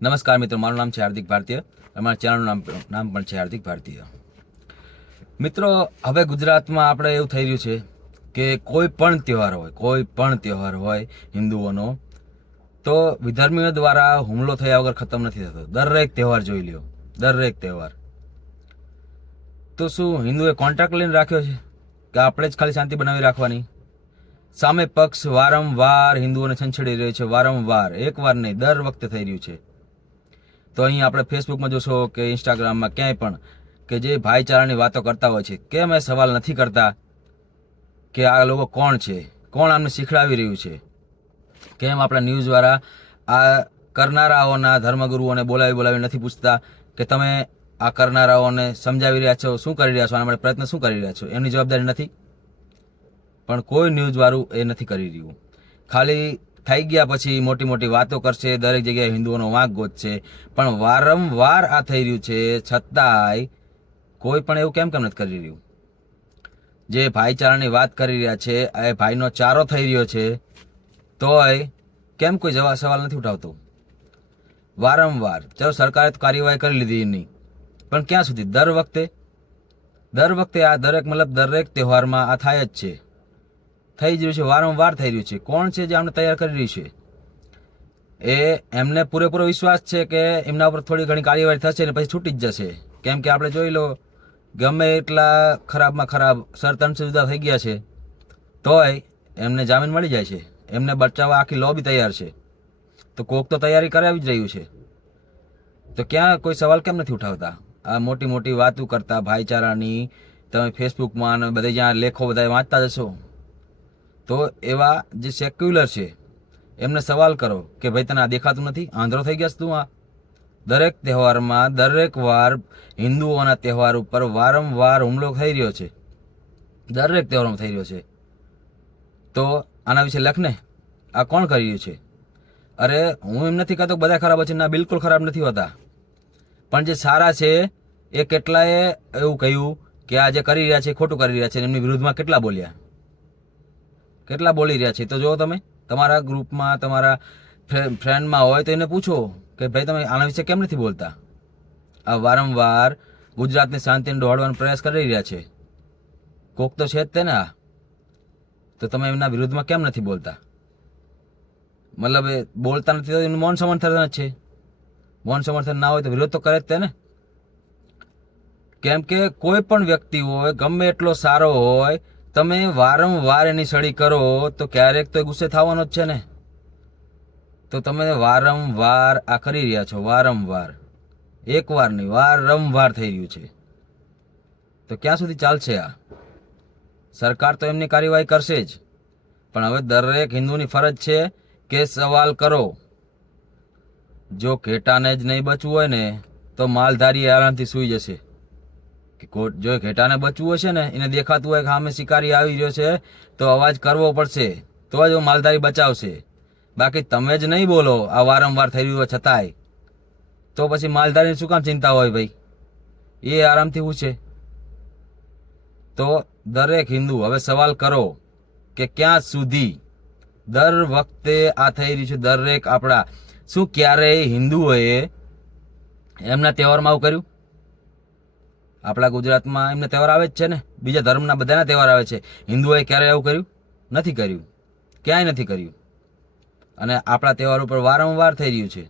નમસ્કાર મિત્રો, મારું નામ છે હાર્દિક ભારતીય. અમારા ચેનલનું નામ પણ છે હાર્દિક ભારતીય. મિત્રો, હવે ગુજરાતમાં આપણે એવું થઈ રહ્યું છે કે કોઈ પણ તહેવાર હોય હિન્દુઓનો, તો વિધર્મીઓ દ્વારા હુમલો થયા વગર ખતમ નથી થતો. દરેક તહેવાર જોઈ લ્યો, દરેક તહેવાર. તો શું હિન્દુએ કોન્ટ્રાક્ટ લઈને રાખ્યો છે કે આપણે જ ખાલી શાંતિ બનાવી રાખવાની? સામે પક્ષ વારંવાર હિન્દુઓને છંછેડી રહ્યો છે, વારંવાર, એકવાર નહીં, દર વખતે થઈ રહ્યું છે. તો અહીં આપણે ફેસબુકમાં જોશો કે ઇન્સ્ટાગ્રામમાં ક્યાંય પણ કે જે ભાઈચારાની વાતો કરતા હોય છે, કેમ એ સવાલ નથી કરતા કે આ લોકો કોણ છે, કોણ આમને શીખડાવી રહ્યું છે? કેમ આપણા ન્યૂઝવાળા આ કરનારાઓના ધર્મગુરુઓને બોલાવી નથી પૂછતા કે તમે આ કરનારાઓને સમજાવી રહ્યા છો, શું કરી રહ્યા છો, આના માટે પ્રયત્ન શું કરી રહ્યા છો? એમની જવાબદારી નથી. પણ કોઈ ન્યૂઝવાળું એ નથી કરી રહ્યું. ખાલી થઈ ગયા પછી મોટી મોટી વાતો કરશે, દરેક જગ્યાએ હિન્દુઓનો વાંક ગોતશે, પણ વારંવાર આ થઈ રહ્યું છે છતાંય કોઈ પણ એવું કેમ નથી કરી રહ્યું? જે ભાઈચારાની વાત કરી રહ્યા છે, એ ભાઈનો ચારો થઈ રહ્યો છે, તોય કેમ કોઈ સવાલ નથી ઉઠાવતો? વારંવાર ચલો સરકારે તો કાર્યવાહી કરી લીધી એની, પણ ક્યાં સુધી? દર વખતે આ દરેક તહેવારમાં આ થાય જ છે, થઈ જ રહ્યું છે, વારંવાર થઈ રહ્યું છે. કોણ છે જે આમને તૈયાર કરી રહ્યું છે? એમને પૂરેપૂરો વિશ્વાસ છે કે એમના ઉપર થોડી ઘણી કાર્યવાહી થશે ને પછી છૂટી જ જશે. કેમ કે આપણે જોઈ લો, ગમે એટલા ખરાબમાં ખરાબ સરતંસ જુદા થઈ ગયા છે, તોય એમને જામીન મળી જાય છે. એમને બચાવવા આખી લોબી તૈયાર છે. તો કોક તો તૈયારી કરાવી જ રહ્યું છે. તો ક્યાં કોઈ સવાલ કેમ નથી ઉઠાવતા? આ મોટી મોટી વાતો કરતા ભાઈચારાની તમે ફેસબુકમાં અને બધે જ્યાં લેખો બધા વાંચતા જશો, તો એવા જે સેક્યુલર છે એમને સવાલ કરો કે ભાઈ તને આ દેખાતું નથી? આંધળો થઈ ગયા તું? આ દરેક તહેવારમાં દરેક વાર હિન્દુઓના તહેવાર ઉપર વારંવાર હુમલો થઈ રહ્યો છે, દરેક તહેવારમાં થઈ રહ્યો છે. તો આના વિશે લખ ને, આ કોણ કરી રહ્યું છે? અરે હું એમ નથી કહેતો બધા ખરાબ છે, ના, બિલકુલ ખરાબ નથી હોતા. પણ જે સારા છે એ કેટલાએ એવું કહ્યું કે આ જે કરી રહ્યા છે ખોટું કરી રહ્યા છે, એમની વિરુદ્ધમાં કેટલા બોલી રહ્યા છે. તો જો તમે તમારા ગ્રુપમાં, તમારા ફ્રેન્ડમાં હોય તો એને પૂછો કે ભાઈ તમે આના વિશે કેમ નથી બોલતા? આ વારંવાર ગુજરાતની શાંતિને દોડવાનો પ્રયાસ કરી રહ્યા છે. કોક તો છે જ તે ને આ. તો તમે એમના વિરુદ્ધમાં કેમ નથી બોલતા? મતલબ એ બોલતા નથી તો એનું મૌન સમર્થન જ છે. મૌન સમર્થન ના હોય તો વિરોધ તો કરે જ તે ને. કેમ કે કોઈ પણ વ્યક્તિ હોય, ગમે એટલો સારો હોય, તમે વારંવાર એની સળી કરો તો ક્યારેક તો ગુસ્સે થવાનો જ છે ને. તો તમે વારંવાર આ કરી રહ્યા છો, વારંવાર, એકવાર નહીં, વારંવાર થઈ રહ્યું છે. તો ક્યાં સુધી ચાલશે આ? સરકાર તો એમની કાર્યવાહી કરશે જ, પણ હવે દરેક હિન્દુની ફરજ છે કે સવાલ કરો. જો ઘેટાને જ નહીં બચવું હોય ને તો માલધારી આરામથી સૂઈ જશે. જો ઘેટાને બચવું હશે ને, એને દેખાતું હોય કે સામે શિકારી આવી રહ્યો છે, તો અવાજ કરવો પડશે, તો જ માલધારી બચાવશે. બાકી તમે જ નહીં બોલો આ વારંવાર થઈ રહ્યું હોય છતાંય, તો પછી માલધારીની શું કામ ચિંતા હોય ભાઈ? એ આરામથી શું છે? તો દરેક હિન્દુ હવે સવાલ કરો કે ક્યાં સુધી દર વખતે આ થઈ રહ્યું છે? દરેક આપણા શું ક્યારેય હિન્દુઓએ એમના તહેવારમાં આવું કર્યું? આપણા ગુજરાતમાં એમના તહેવાર આવે જ છે ને, બીજા ધર્મના બધાના તહેવાર આવે છે. હિન્દુઓએ ક્યારેય આવું કર્યું? નથી કર્યું, ક્યાંય નથી કર્યું. અને આપણા તહેવાર ઉપર વારંવાર થઈ રહ્યું છે.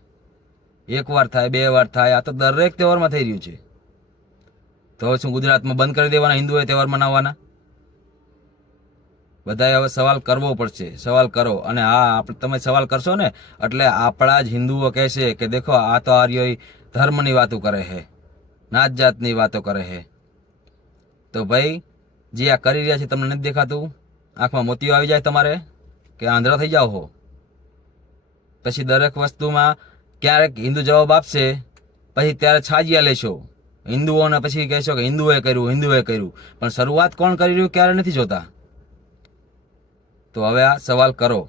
એક વાર થાય, બે વાર થાય, આ તો દરેક તહેવારમાં થઈ રહ્યું છે. તો શું ગુજરાતમાં બંધ કરી દેવાના હિન્દુઓએ તહેવાર મનાવવાના? બધાએ હવે સવાલ કરવો પડશે. સવાલ કરો. અને હા, તમે સવાલ કરશો ને એટલે આપણા જ હિન્દુઓ કહેશે કે દેખો આ તો આર્યો ધર્મની વાતો કરે છે, નાત જાતની વાતો કરે છે. તો ભાઈ જે આ કરી રહ્યા છે તમને નથી દેખાતું? આંખમાં મોતિયો આવી જાય તમારે કે આંધળા થઈ જાઓ હો? પછી દરેક વસ્તુમાં ક્યારેક હિન્દુ જવાબ આપશે, પછી ત્યારે છાજિયા લેશો હિન્દુઓને, પછી કહેશો કે હિન્દુએ કર્યું. પણ શરૂઆત કોણ કરી રહ્યું ક્યારે નથી જોતા? તો હવે આ સવાલ કરો.